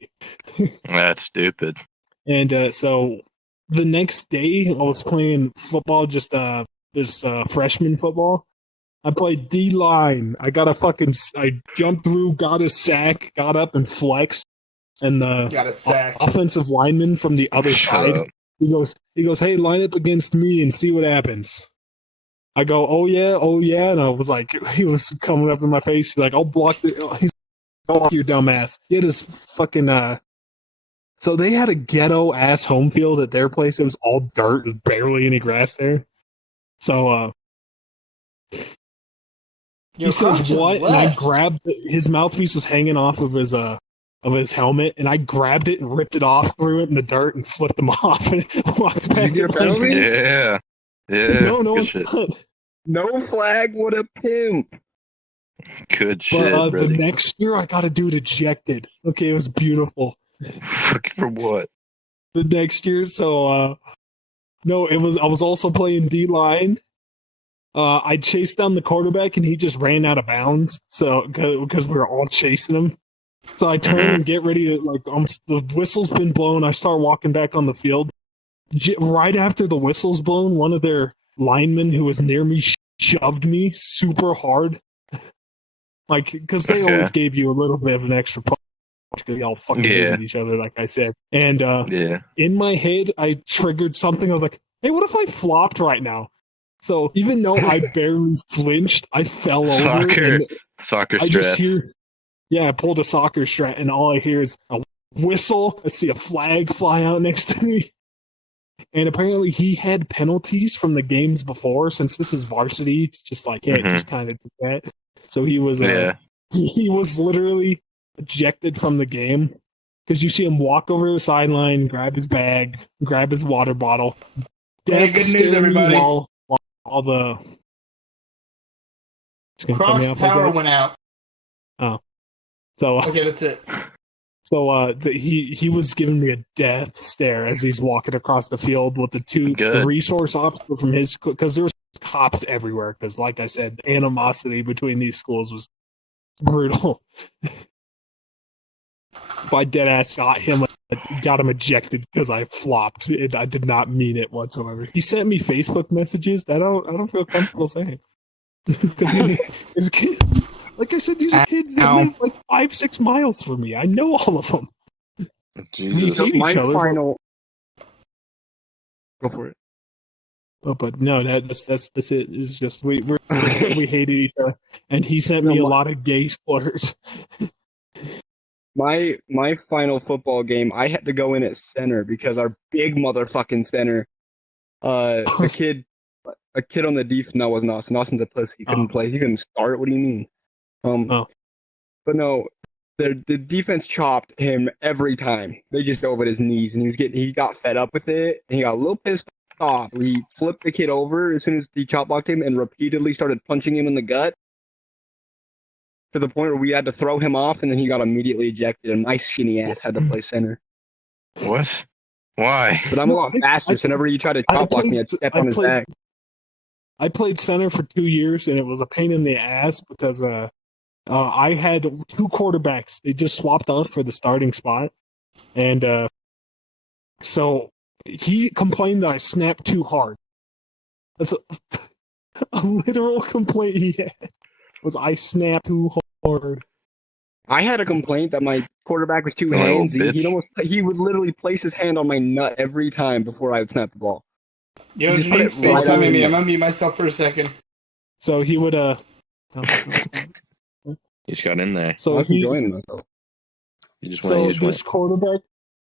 that's stupid. And so the next day, I was playing football, just freshman football. I played D line. I jumped through, got a sack, got up and flexed, and the Got a sack. offensive lineman from the other Shut side. up. He goes, hey, line up against me and see what happens. I go, oh yeah, and I was like, he was coming up in my face. He's like, I'll block he's like, you dumbass. He had his fucking So they had a ghetto ass home field at their place. It was all dirt, there's barely any grass there. So he says what? And I grabbed his mouthpiece was hanging off of his helmet, and I grabbed it and ripped it off, threw it in the dirt, and flipped him off, and walked back. Did you get a penalty? Yeah. Yeah. No, Good it's shit. not. No flag. What a pimp. Good But shit, the brother. next year, I got a dude ejected. Okay, it was beautiful. For what? The next year, so no, I was also playing D line. I chased down the quarterback, and he just ran out of bounds. So because we were all chasing him, so I turn and get ready to the whistle's been blown. I start walking back on the field. Right after the whistle's blown, one of their linemen who was near me shoved me super hard. Like, because they always gave you a little bit of an extra punch because y'all fucking hated each other, like I said. And in my head, I triggered something. I was like, hey, what if I flopped right now? So even though I barely flinched, I fell over. Soccer I just stress. hear, I pulled a soccer strat, and all I hear is a whistle. I see a flag fly out next to me. And apparently he had penalties from the games before, since this is varsity. It's just like, just kind of do that. So he was he was literally ejected from the game because you see him walk over the sideline, grab his bag, grab his water bottle. Hey, good news, everybody. While all the Croc's power went out. Oh, so okay, that's it. So he was giving me a death stare as he's walking across the field with the resource officer from his, because there was cops everywhere. Because like I said, the animosity between these schools was brutal. My dead ass got him ejected because I flopped. I did not mean it whatsoever. He sent me Facebook messages that I don't feel comfortable saying because his kid. Like I said, these are kids that live like 5-6 miles from me. I know all of them. Jesus. My final. Go for it. Oh, but no, that's it. It's just we hated each other, and he sent me a lot of gay slurs. My final football game, I had to go in at center because our big motherfucking center, a kid on the defense. No, it wasn't Austin. Austin's a pussy. He couldn't play. He couldn't start. What do you mean? But no, the defense chopped him every time. They just dove at his knees, and he got fed up with it, and he got a little pissed off. He flipped the kid over as soon as he chop blocked him, and repeatedly started punching him in the gut, to the point where we had to throw him off, and then he got immediately ejected, and my skinny ass had to play center. What? Why? But I'm a lot faster, so whenever you try to chop block me, I'd step on his back. I played center for 2 years, and it was a pain in the ass because I had 2 quarterbacks. They just swapped out for the starting spot, and so he complained that I snapped too hard. That's a literal complaint he had. Was I snapped too hard. I had a complaint that my quarterback was too handsy. He would literally place his hand on my nut every time before I would snap the ball. Yo, Janine's FaceTiming me. I'm gonna mute myself for a second. So he would He's got in there. So he's enjoying myself. This quarterback,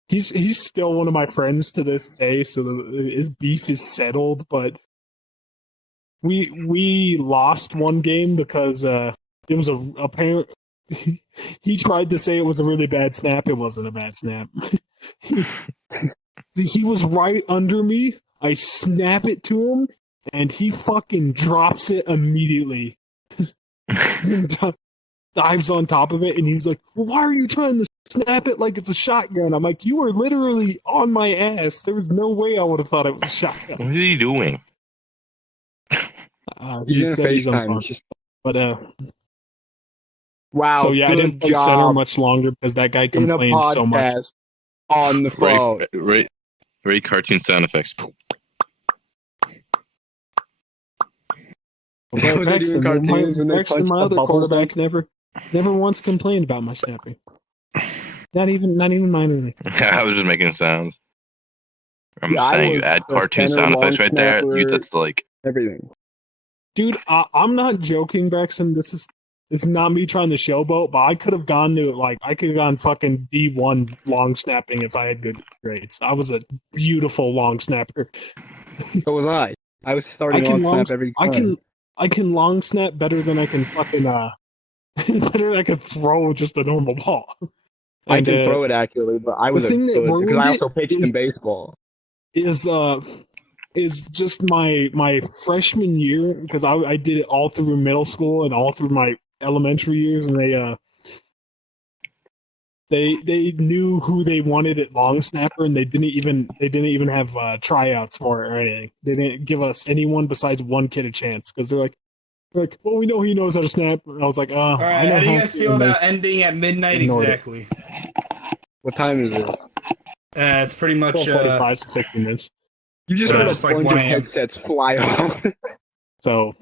he's still one of my friends to this day. So his beef is settled, but we lost one game because it was apparent. He tried to say it was a really bad snap. It wasn't a bad snap. He was right under me. I snap it to him, and he fucking drops it immediately. Dives on top of it, and he was like, well, why are you trying to snap it like it's a shotgun? I'm like, you were literally on my ass. There was no way I would have thought it was a shotgun. What are you doing? He's in FaceTime. But wow. So yeah, I didn't play center much longer because that guy complained so much. On the phone. Right cartoon sound effects. Braxten, my other quarterback, never once complained about my snapping. Not even minorly. I was just making sounds. I'm saying you add cartoon sound effects right there. That's like everything. Dude, I'm not joking, Braxten. This is not me trying to showboat, but I could have gone fucking D1 long snapping if I had good grades. I was a beautiful long snapper. So was I. I was starting long snap every time. I can long snap better than I can fucking better than I can throw just a normal ball. I can throw it accurately, but I was because I also pitched in baseball. Is just my freshman year, because I did it all through middle school and all through my elementary years, and they knew who they wanted at long snapper, and they didn't even have tryouts for it or anything. They didn't give us anyone besides one kid a chance because they're like, well, we know he knows how to snap. And I was like, all right, how do you guys feel about ending at midnight exactly? What time is it? It's pretty much 45 to 50 minutes. You just had a bunch of headsets fly off. So.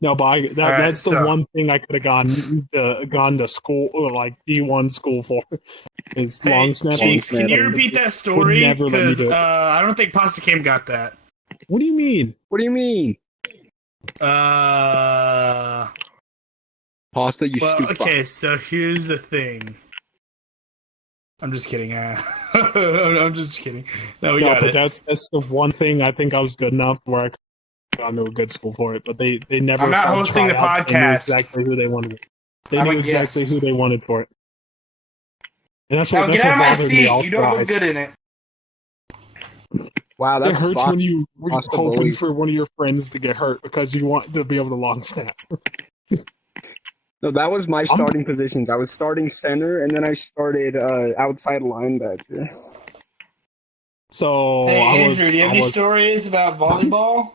No, but that's the one thing I could have gone to school, or like D1 school for, is long snapping. Can you repeat that story? Because I don't think Pasta Cam got that. What do you mean? Pasta, you stupid. Okay, so here's the thing. I'm just kidding. I'm just kidding. No, we got it. That's the one thing I think I was good enough where I got into a good school for it, but they never. I'm not hosting the podcast. They knew exactly who they wanted. They knew exactly who they wanted for it. And that's what bothered me. You don't look good in it. Wow, that hurts when you're hoping for one of your friends to get hurt because you want to be able to long snap. No, that was my starting positions. I was starting center, and then I started outside linebacker. So, hey, Andrew, do you have any stories about volleyball?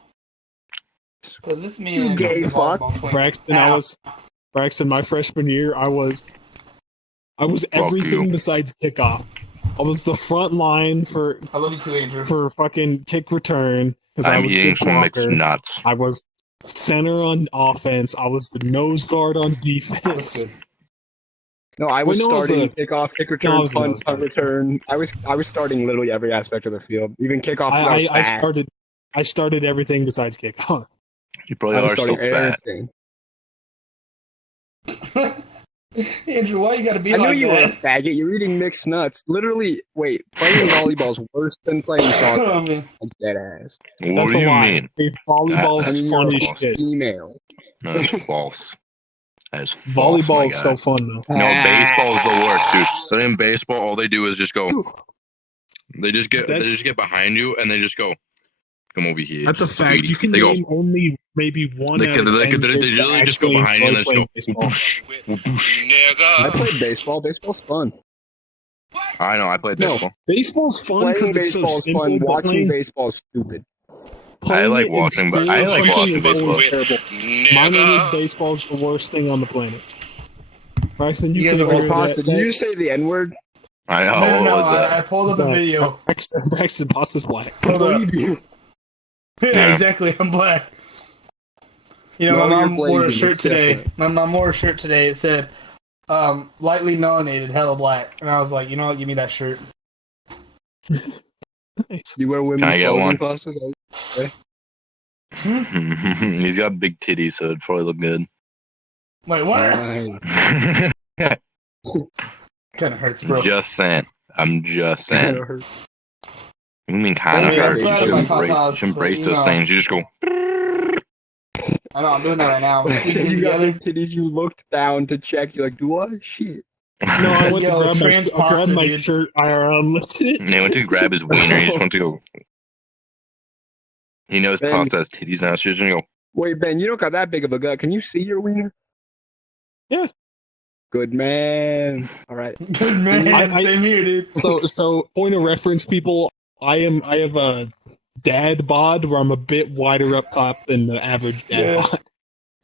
Because this man gay fuck. Braxten, my freshman year, I was everything besides kickoff. I was the front line for. I love you too, Andrew. For fucking kick return. I'm eating some mixed nuts. I was center on offense. I was the nose guard on defense. No, I was starting kickoff, kick return, punt return. I was starting literally every aspect of the field, even kickoff. I started everything besides kickoff. You probably are still fat. Andrew, why you gotta be I knew like you were a that? faggot. You're eating mixed nuts. Literally, wait, playing volleyball's worse than playing soccer. Oh, man. Like dead ass. What That's do a you lie. mean? Hey, volleyball's I mean, fun you're as shit. female. No, that's false. That is false, Volleyball my is guy. so fun though. No, baseball's the worst, dude. So in baseball, all they do is just go. They just get behind you and they just go. Come over here. That's a fact. sweetie." You can They go. name only maybe one They out of 10 literally just go behind you and they just go. baseball. Whoosh, whoosh. I played baseball. Baseball's fun. I know. I played No. baseball. Baseball's fun Playing because it's so baseball's simple. fun. but Watching playing- baseball is stupid. playing like it in watching, but school I or like something watching is always baseball. terrible. Minor league baseball is the worst thing on the planet. Braxten, You guys can are agree all with Pasta, that. did you just say the N-word? I know. No, What was I that? pulled up a video. Braxten Pasta's black. I Hold up. believe you. Yeah, Yeah. exactly. I'm black. You know, No, my you're mom wore a blazing, shirt it's today. different. My mom wore a shirt today. It said, lightly melanated, hella black. And I was like, you know what? Give me that shirt. Nice. You wear women's Can I get clothing, one? Pasta? He's got big titties, so it'd probably look good. Wait, what? Nice. Kind of hurts, bro. Just saying. I'm just saying. Kinda hurt. You mean kind of Yeah, hurts? You I'm should glad embrace, my you should embrace tatas, those but, things. You just go. I know, I'm doing that right now. I'm squeezing You got together. big titties. You looked down to check. You're like, do I? Shit. No, I went Yo, to grab trans pasta, my dude. shirt IRL and lifted it. And he went to grab his wiener. He just went to go. He knows Ben- Pasta has titties now, so he's just gonna go. Wait, Ben, you don't got that big of a gut. Can you see your wiener? Yeah. Good man. All right. Good man. I- Same here, dude. So point of reference, people. I have a dad bod where I'm a bit wider up top than the average dad Yeah. bod.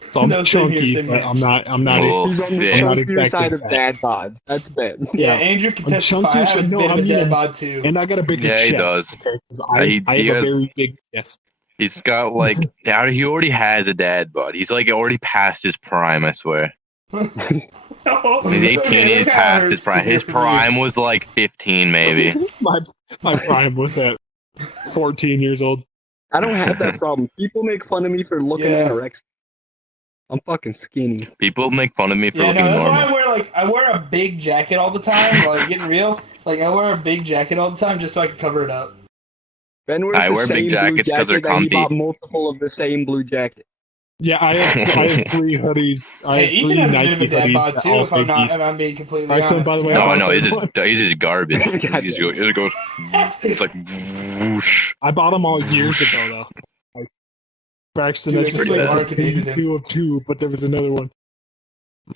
So I'm No, same here, chunky, same but here. I'm not. Oh, He's on the yeah. I'm not chunkier exactly side of fat. dad bods. That's Ben. Yeah, Yeah. Andrew can I'm testify. I chunky, have so a no, bit of I a mean, dead bod, too. And I got a bigger Yeah, he chest. does. Okay, 'cause I He have has- a very big chest. He's got like. He already has a dad bod. He's like already past his prime. I swear. He's 18. He's past his prime. His prime was like 15, maybe. my prime was at 14 years old. I don't have that problem. People make fun of me for looking Yeah. anorexic. I'm fucking skinny. People make fun of me for Yeah, looking no, that's normal. why I wear a big jacket all the time. Like getting real, like I wear a big jacket all the time just so I can cover it up. Ben wears I the wear same big blue jackets 'cause they're jacket that he comfy. bought multiple of the same blue jacket. Yeah, I have 3 hoodies. I Hey, have Ethan 3 has a bit Nike of a dad hoodies bod that too. all If I'm say not, these. if I'm being completely Braxten, honest. by the way, No, I I know. also- He's just garbage. God He's damn. just it goes. It's like whoosh. I bought them all years ago, though. Like, Braxton, Dude, that's pretty just like bad. Marketed him. 2 of 2, but there was another one.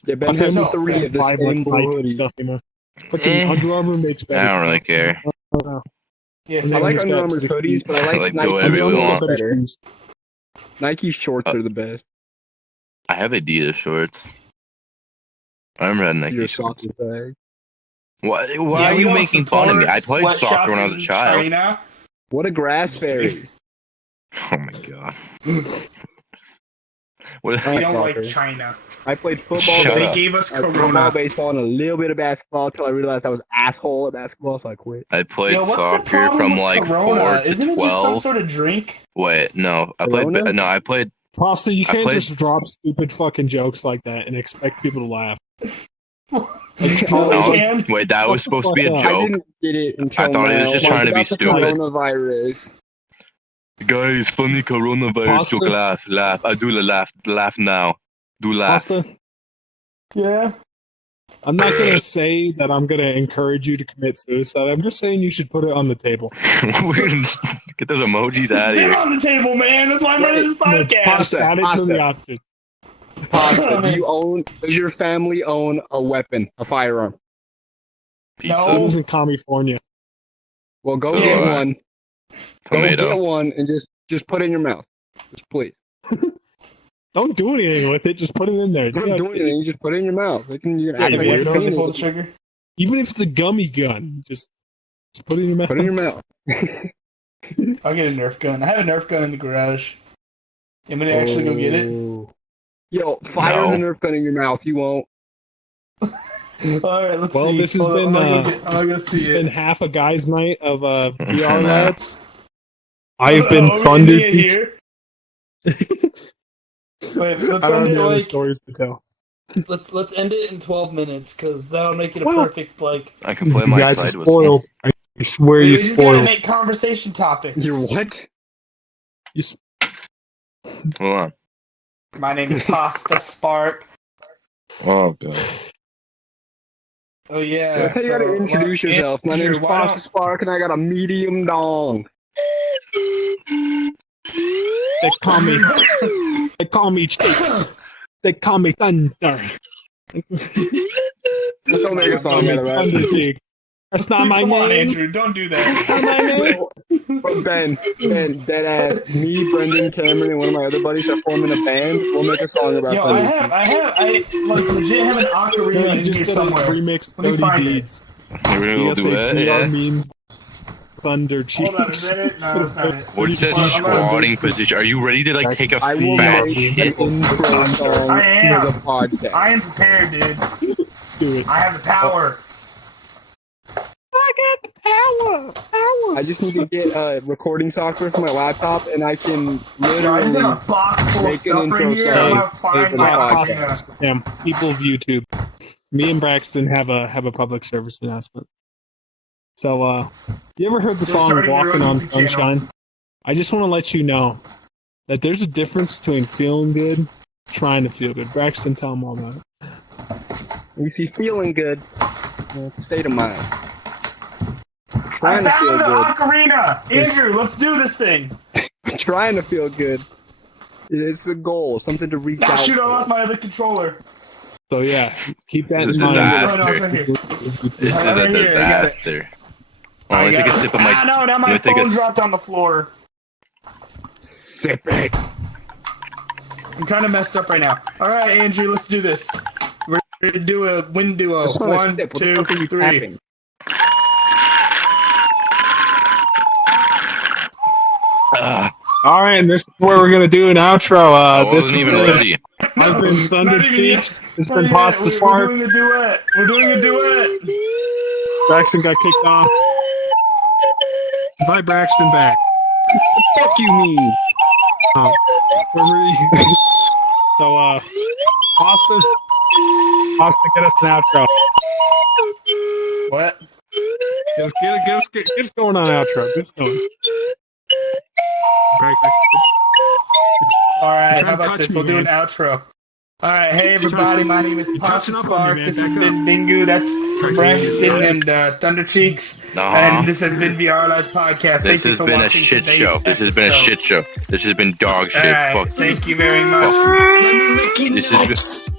Yeah, Ben I has found 3 of the 5 same like blue Nike hoodie. stuff, you know. Fucking Eh. Under Armour makes better. I don't really care. Yeah, I same like he's Under got Armour's the- hoodies, but I like Like, do Nike whatever you Under Armour's want. got better better. shoes. Nike shorts are the best. I have Adidas shorts. I remember having Nike You're a shorts. soccer fag. Why Yeah, are we you don't making fun of me? I support played soccer when I was a sweatshops in child. China. What a grass fairy. Oh my god. What? We don't Soccer. like China. I played football, Shut They up. gave us I played Corona. football, baseball, and a little bit of basketball until I realized I was asshole at basketball, so I quit. I played Yo, what's the soccer problem from with like Corona? 4 to Isn't it just some 12. sort of drink? Wait, no. I played. Corona? No, I played. Pasta, you I can't played- just drop stupid fucking jokes like that and expect people to laugh. Yes, No, we can. wait, that was supposed to be a I I joke. didn't get it until I thought he was now. just Like, trying to be about the stupid. Coronavirus. Guys, funny coronavirus Pasta? joke. Laugh. I do laugh now. Do laugh. Pasta, Yeah. I'm not gonna say that I'm gonna encourage you to commit suicide. I'm just saying you should put it on the table. We're gonna just get those emojis out of Get here. on the table, man. That's why I'm running this podcast. Pasta, Add it to pasta. the option. Pasta, Oh, man. does your family own a weapon, a firearm? Pizza, It No. was in California. Well, go So, get uh, one. Go get tomato. one and just put it in your mouth. Just please. Don't do anything with it. Just put it in there. Don't Yeah, do anything. You just put it in your mouth. You can Yeah, act you like weirdo. it's Accidentally pull the penis. trigger. Even if it's a gummy gun, just put it in your mouth. Put it in your mouth. I'll get a Nerf gun. I have a Nerf gun in the garage. I'm gonna actually go get it. Oh. Yo, fire No. the Nerf gun in your mouth. You won't. All right, let's Well, see. this has Hold been on, I'm gonna go it's see been it. half a guy's night of VR No. labs. I've been Oh, funded. we didn't get here. Wait, let's I don't end it know the like. stories to tell. Let's end it in 12 minutes because that'll make it a Well, perfect like. I can play You my guys are side whistle. spoiled. I swear We you just gotta spoiled. make conversation topics. You're what? You s- Hold on. My name is PastaSparq. Oh god. Oh yeah. That's how you gotta introduce yourself. My Andrew, name's why don't- PastaSparq and I got a medium dong. They call me. They call me Cheeks. They call me Thunder. Let's don't make a song out of that. Thundercheeks. That's not my Come on, name. Andrew, don't do that. Not my name. But Ben, dead ass. Me, Brendan, Cameron, and one of my other buddies are forming a band. We'll make a song about Yo, Thundercheeks. I like legit have an ocarina No, in you here just gotta somewhere. remix Let me 30 find it. deeds. We're gonna You go gotta do say it. VR Yeah. memes. Thunder Cheeks. Hold on, is that it? No, that's not it. What's that Hold on, squatting position? Are you ready to like take a I will fat make shit? an intro song I am. to the podcast. I am prepared, dude. Do it. I have the power. I got the power. I just need to get recording software for my laptop, and I can Yo, I just literally. got a box full of Make an stuff intro right here. song I'm gonna for find the my podcast. ocarina. Damn, people of YouTube. Me and Braxton have a public service announcement. So, you ever heard the You're song starting your "Walking own on YouTube channel. Sunshine"? I just want to let you know that there's a difference between feeling good, trying to feel good. Braxton, tell them all about it. You see, feeling good, state of mind. I Trying to feel found the good. ocarina! Andrew, let's do this thing! Trying to feel good. It's the goal, something to reach Ah, out shoot, I for. lost my other controller. So yeah, keep that This in is mind. disaster. Oh, no, it's right here. This is Right a here, I got it. disaster. Oh, let me take a sip of my. Ah, no, now my let me take a phone s- dropped on the floor. Sit back. I'm kind of messed up right now. Alright, Andrew, let's do this. We're gonna do a wind duo. That's not a 1, step. What the 2, fuck are you 3. tapping? All right, and this is where we're gonna do an outro. I This wasn't is even been- ready. I've been Thunder Not even yet. Cheeks. It's Not been yet. Pasta We're Spark. doing a duet. We're doing a duet. Braxton got kicked off. Invite Braxton back. Fuck you mean? Oh. So, Pasta, get us an outro. What? Get us going on outro. Get us going. Break. Alright, You're trying how to about touch this? me, We'll do an man. outro. Alright, hey everybody, my name is You're touching up on me, PastaSparq. man. This has Back been Dingoo, that's Braxten me. and Thundercheeks. Uh-huh. And this has been VRLads Podcast. This Thank you has for been a watching shit today's show. This has been a episode. shit show. This has been dog shit. Alright, Fuck you. thank you very much. This has been.